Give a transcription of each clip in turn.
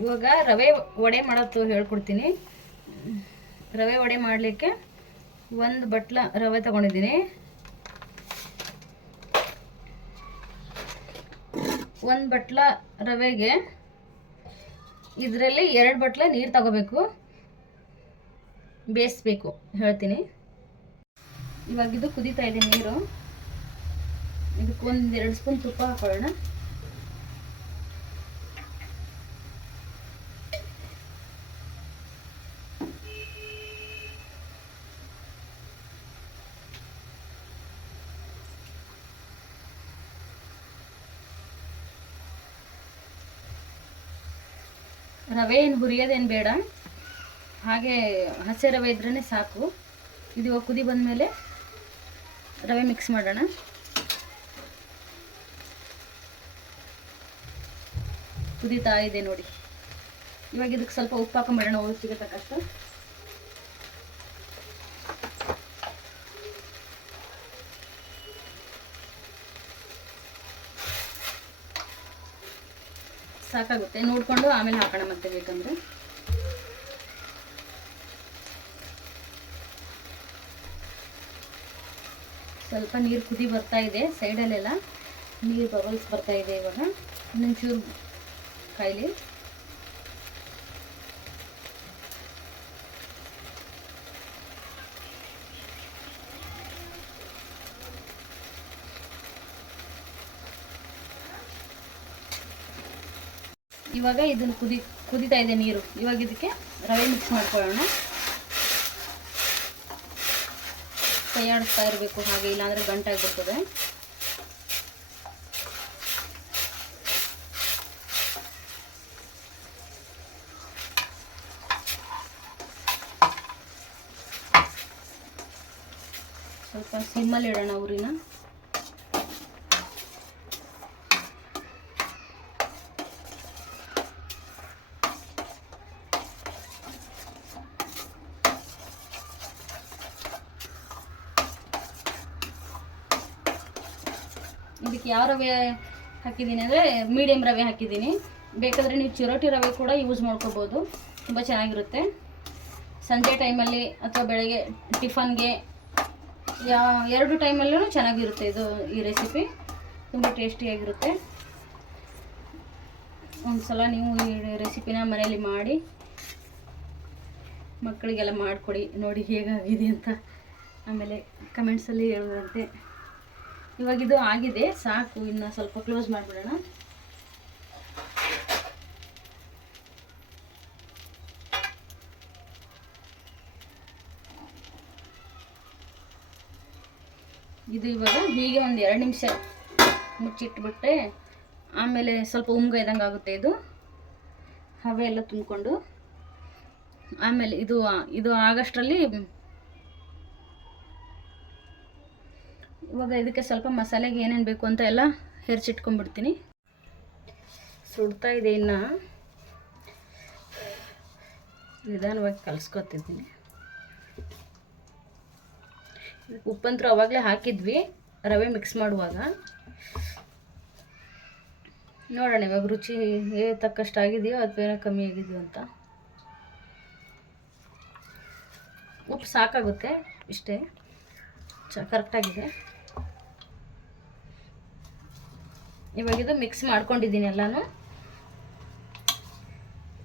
ಇವಾಗ ರವೆ ವಡೆ ಮಾಡೋದು ಹೇಳ್ಕೊಡ್ತೀನಿ. ರವೆ ವಡೆ ಮಾಡಲಿಕ್ಕೆ ಒಂದು ಬಟ್ಲ ರವೆ ತಗೊಂಡಿದ್ದೀನಿ. ಒಂದು ಬಟ್ಲ ರವೆಗೆ ಇದರಲ್ಲಿ ಎರಡು ಬಟ್ಲ ನೀರು ತಗೋಬೇಕು. ಬೇಯಿಸ್ಬೇಕು ಹೇಳ್ತೀನಿ. ಇವಾಗ ಇದು ಕುದೀತಾ ಇದೆ ನೀರು. ಇದಕ್ಕೆ ಒಂದು ಎರಡು ಸ್ಪೂನ್ ತುಪ್ಪ ಹಾಕೊಳ್ಳೋಣ. ರವೆ ಏನು ಹುರಿಯೋದೇನು ಬೇಡ. ಹಾಗೆ ಹಸಿ ರವೆ ಇದ್ರೇ ಸಾಕು. ಇದು ಇವಾಗ ಕುದಿ ಬಂದಮೇಲೆ ರವೆ ಮಿಕ್ಸ್ ಮಾಡೋಣ. ಕುದೀತಾ ಇದೆ ನೋಡಿ. ಇವಾಗ ಇದಕ್ಕೆ ಸ್ವಲ್ಪ ಉಪ್ಪು ಹಾಕೊಂಬಿಡೋಣ ಹೋಗಿ ತಕ್ಕಷ್ಟು. ಸಾಕಾಗುತ್ತೆ. ನೋಡಿಕೊಂಡು ಆಮೇಲೆ ಹಾಕೋಣ ಮತ್ತೆ ಬೇಕಂದ್ರೆ. ಸ್ವಲ್ಪ ನೀರು ಕುದಿ ಬರ್ತಾ ಇದೆ ಸೈಡಲ್ಲೆಲ್ಲ. ನೀರು ಬಬಲ್ಸ್ ಬರ್ತಾ ಇದೆ ಇವಾಗ. ಇನ್ನೊಂಚೂರು ಕಾಯಿಲಿ. ಇವಾಗ ಇದನ್ನು ಕುದಿ ಕುದಿತಾ ಇದೆ ನೀರು. ಇವಾಗ ಇದಕ್ಕೆ ರವೆ ಮಿಕ್ಸ್ ಮಾಡ್ಕೊಳ್ಳೋಣ. ಕೈಯಾಡಿಸ್ತಾ ಇರಬೇಕು ಹಾಗೆ, ಇಲ್ಲಾಂದರೆ ಗಂಟಾಗ್ಬಿಡ್ತದೆ ಸ್ವಲ್ಪ ಸಿಮ್ಮಲ್ಲಿ ಇಡೋಣ ಉರಿನ ಇದಕ್ಕೆ ಯಾವ ರವೆ ಹಾಕಿದ್ದೀನಿ ಅಂದರೆ ಮೀಡಿಯಮ್ ರವೆ ಹಾಕಿದ್ದೀನಿ. ಬೇಕಾದರೆ ನೀವು ಚಿರೋಟಿ ರವೆ ಕೂಡ ಯೂಸ್ ಮಾಡ್ಕೋಬೋದು. ತುಂಬ ಚೆನ್ನಾಗಿರುತ್ತೆ. ಸಂಜೆ ಟೈಮಲ್ಲಿ ಅಥವಾ ಬೆಳಗ್ಗೆ ಟಿಫನ್ಗೆ ಯಾ, ಎರಡು ಟೈಮಲ್ಲೂ ಚೆನ್ನಾಗಿರುತ್ತೆ ಇದು ಈ ರೆಸಿಪಿ ತುಂಬ ಟೇಸ್ಟಿಯಾಗಿರುತ್ತೆ ಒಂದು ಸಲ ನೀವು ಈ ರೆಸಿಪಿನ ಮನೆಯಲ್ಲಿ ಮಾಡಿ, ಮಕ್ಕಳಿಗೆಲ್ಲ ಮಾಡಿಕೊಡಿ. ನೋಡಿ ಹೇಗಾಗಿದೆ ಅಂತ. ಆಮೇಲೆ ಕಮೆಂಟ್ಸಲ್ಲಿ ಹೇಳುವಂತೆ. ಇವಾಗ ಇದು ಆಗಿದೆ, ಸಾಕು, ಇನ್ನು ಸ್ವಲ್ಪ ಕ್ಲೋಸ್ ಮಾಡಿಬಿಡೋಣ. ಇದು ಇವಾಗ ಹೀಗೆ ಒಂದು ಎರಡು ನಿಮಿಷ ಮುಚ್ಚಿಟ್ಬಿಟ್ಟೆ ಆಮೇಲೆ ಸ್ವಲ್ಪ ಉಂಗ ಇದ್ದಂಗೆ ಆಗುತ್ತೆ ಇದು. ಹವೆ ಎಲ್ಲ ತುಂಬಿಕೊಂಡು. ಆಮೇಲೆ ಇದು ಇದು ಆಗಷ್ಟರಲ್ಲಿ ಇವಾಗ ಇದಕ್ಕೆ ಸ್ವಲ್ಪ ಮಸಾಲೆಗೆ ಏನೇನು ಬೇಕು ಅಂತ ಎಲ್ಲ ಹೆರ್ಚಿಟ್ಕೊಂಡ್ಬಿಡ್ತೀನಿ. ಸುಡ್ತಾ ಇದೆ ಇನ್ನು. ನಿಧಾನವಾಗಿ ಕಲಿಸ್ಕೊತಿದ್ದೀನಿ. ಉಪ್ಪಂತರೂ ಅವಾಗಲೇ ಹಾಕಿದ್ವಿ, ರವೆ ಮಿಕ್ಸ್ ಮಾಡುವಾಗ. ನೋಡೋಣ ಇವಾಗ ರುಚಿ ಏ ತಕ್ಕಷ್ಟು ಆಗಿದೆಯೋ ಅಥವಾ ಕಮ್ಮಿ ಆಗಿದೆಯೋ ಅಂತ. ಉಪ್ಪು ಸಾಕಾಗುತ್ತೆ ಇಷ್ಟೇ. ಚ ಕರೆಕ್ಟಾಗಿದೆ ಇವಾಗ ಇದು ಮಿಕ್ಸ್ ಮಾಡ್ಕೊಂಡಿದ್ದೀನಿ ಎಲ್ಲಾನು.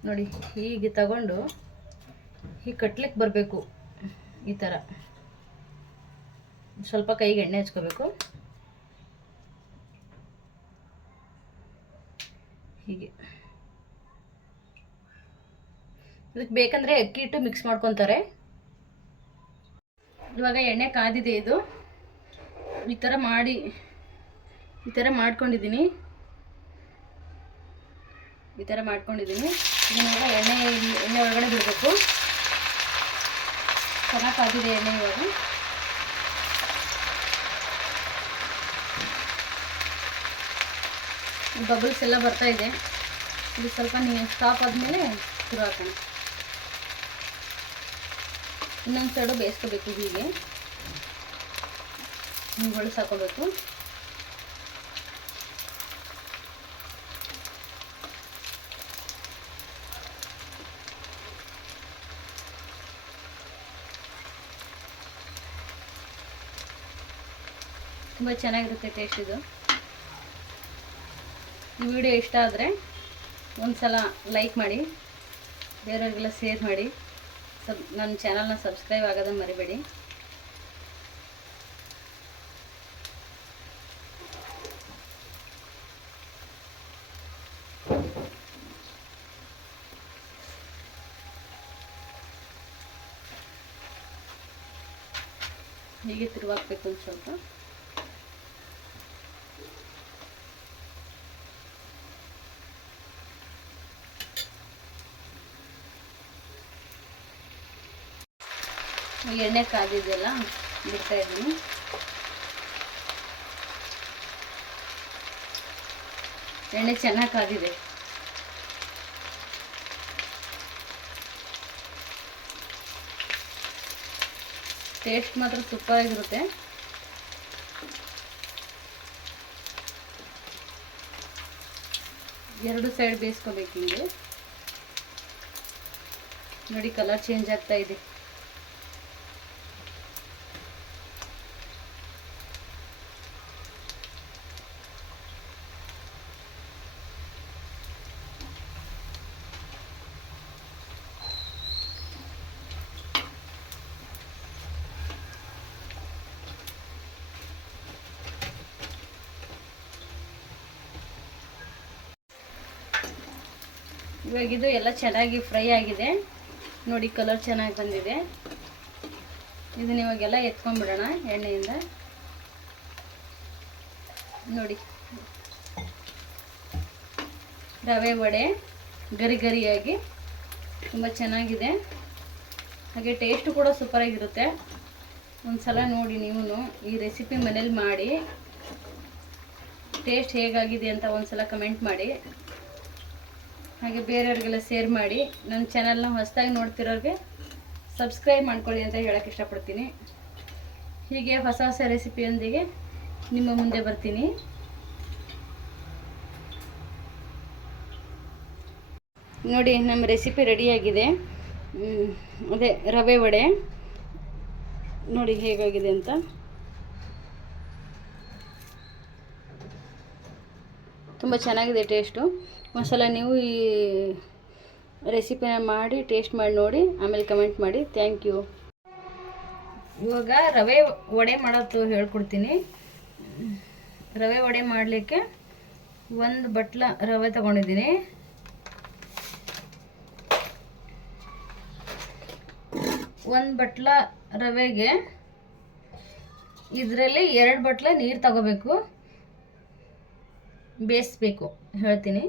ನೋಡಿ, ಹೀಗೆ ತಗೊಂಡು ಹೀಗೆ ಕಟ್ಲಿಕ್ಕೆ ಬರಬೇಕು ಈ ಥರ ಸ್ವಲ್ಪ ಕೈಗೆ ಎಣ್ಣೆ ಹಚ್ಕೋಬೇಕು. ಹೀಗೆ. ಇದಕ್ಕೆ ಬೇಕಂದರೆ ಅಕ್ಕಿ ಹಿಟ್ಟು ಮಿಕ್ಸ್ ಮಾಡ್ಕೊತಾರೆ. ಇವಾಗ ಎಣ್ಣೆ ಕಾದಿದೆ ಇದು. ಈ ಥರ ಮಾಡಿ ಈ ಥರ ಮಾಡ್ಕೊಂಡಿದ್ದೀನಿ. ಈ ಥರ ಮಾಡ್ಕೊಂಡಿದ್ದೀನಿ. ಇದನ್ನೆಲ್ಲ ಎಣ್ಣೆ ಎಣ್ಣೆ ಒಳಗಡೆ ಬಿಡಬೇಕು. ಚೆನ್ನಾಗಿ ಕಾದಿದೆ ಎಣ್ಣೆ ಇವಾಗ. ಬಬಲ್ಸ್ ಎಲ್ಲ ಬರ್ತಾ ಇದೆ. ಇದು ಸ್ವಲ್ಪ ನೀವು ಸ್ಟಾಪ್ ಆದಮೇಲೆ ಶುರು ಹಾಕೋಣ. ಇನ್ನೊಂದು ಸೈಡು ಬೇಯಿಸ್ಕೋಬೇಕು ಹೀಗೆ. ಹಿಂಗೆ ಹಾಕೋಬೇಕು ತುಂಬ ಚೆನ್ನಾಗಿರುತ್ತೆ ಟೇಸ್ಟ್ ಇದು. ಈ ವಿಡಿಯೋ ಇಷ್ಟ ಆದರೆ ಒಂದು ಸಲ ಲೈಕ್ ಮಾಡಿ, ಬೇರೆಯವ್ರಿಗೆಲ್ಲ ಶೇರ್ ಮಾಡಿ. ಸಬ್ ನನ್ನ ಚಾನಲ್ನ ಸಬ್ಸ್ಕ್ರೈಬ್ ಆಗೋದನ್ನು ಮರಿಬೇಡಿ. ಹೀಗೆ ತಿರುವಾಕ್ಬೇಕು ಒಂದು ಸ್ವಲ್ಪ. ಎಣ್ಣೆ ಕಾದಿದೆಯಲ್ಲ ಬಿಡ್ತಾ ಇದ್ದೀನಿ. ಎಣ್ಣೆ ಚೆನ್ನಾಗಿ ಕಾದಿದೆ. ಟೇಸ್ಟ್ ಮಾತ್ರ ತುಪ್ಪ ಆಗಿರುತ್ತೆ. ಎರಡು ಸೈಡ್ ಬೇಯಿಸ್ಕೋಬೇಕು ಹಿಂಗೆ ನೋಡಿ ಕಲರ್ ಚೇಂಜ್ ಆಗ್ತಾ ಇದೆ. ಇವಾಗ ಇದು ಎಲ್ಲ ಚೆನ್ನಾಗಿ ಫ್ರೈ ಆಗಿದೆ. ನೋಡಿ ಕಲರ್ ಚೆನ್ನಾಗಿ ಬಂದಿದೆ. ಇದನ್ನ ಇವಾಗೆಲ್ಲ ಎತ್ಕೊಂಡ್ಬಿಡೋಣ ಎಣ್ಣೆಯಿಂದ. ನೋಡಿ. ರವೆ ವಡೆ ಗರಿ ಗರಿಯಾಗಿ ತುಂಬ ಚೆನ್ನಾಗಿದೆ. ಹಾಗೆ ಟೇಸ್ಟು ಕೂಡ ಸೂಪರಾಗಿರುತ್ತೆ ಒಂದು ಸಲ ನೋಡಿ ನೀವು ಈ ರೆಸಿಪಿ ಮನೇಲಿ ಮಾಡಿ. ಟೇಸ್ಟ್ ಹೇಗಾಗಿದೆ ಅಂತ ಒಂದು ಸಲ ಕಮೆಂಟ್ ಮಾಡಿ. ಹಾಗೆ ಬೇರೆಯವ್ರಿಗೆಲ್ಲ ಶೇರ್ ಮಾಡಿ. ನನ್ನ ಚಾನಲ್ನ ಹೊಸದಾಗಿ ನೋಡ್ತಿರೋರಿಗೆ ಸಬ್ಸ್ಕ್ರೈಬ್ ಮಾಡ್ಕೊಳ್ಳಿ ಅಂತ ಹೇಳೋಕ್ಕೆ ಇಷ್ಟಪಡ್ತೀನಿ. ಹೀಗೆ ಹೊಸ ಹೊಸ ರೆಸಿಪಿಯೊಂದಿಗೆ ನಿಮ್ಮ ಮುಂದೆ ಬರ್ತೀನಿ. ನೋಡಿ, ನಮ್ಮ ರೆಸಿಪಿ ರೆಡಿಯಾಗಿದೆ. ಅದೇ ರವೆ ವಡೆ. ನೋಡಿ, ಹೇಗಾಗಿದೆ ಅಂತ. ತುಂಬ ಚೆನ್ನಾಗಿದೆ ಟೇಸ್ಟು. ಒಂದ್ಸಲ ನೀವು ಈ ರೆಸಿಪಿನ ಮಾಡಿ ಟೇಸ್ಟ್ ಮಾಡಿ ನೋಡಿ, ಆಮೇಲೆ ಕಮೆಂಟ್ ಮಾಡಿ. ಥ್ಯಾಂಕ್ ಯು ಇವಾಗ ರವೆ ವಡೆ ಮಾಡೋದು ಹೇಳ್ಕೊಡ್ತೀನಿ. ರವೆ ವಡೆ ಮಾಡಲಿಕ್ಕೆ ಒಂದು ಬಟ್ಲ ರವೆ ತಗೊಂಡಿದ್ದೀನಿ. ಒಂದು ಬಟ್ಲ ರವೆಗೆ ಇದರಲ್ಲಿ ಎರಡು ಬಟ್ಲ ನೀರು ತಗೋಬೇಕು. ಬೇಯಿಸ್ಬೇಕು. ಹೇಳ್ತೀನಿ.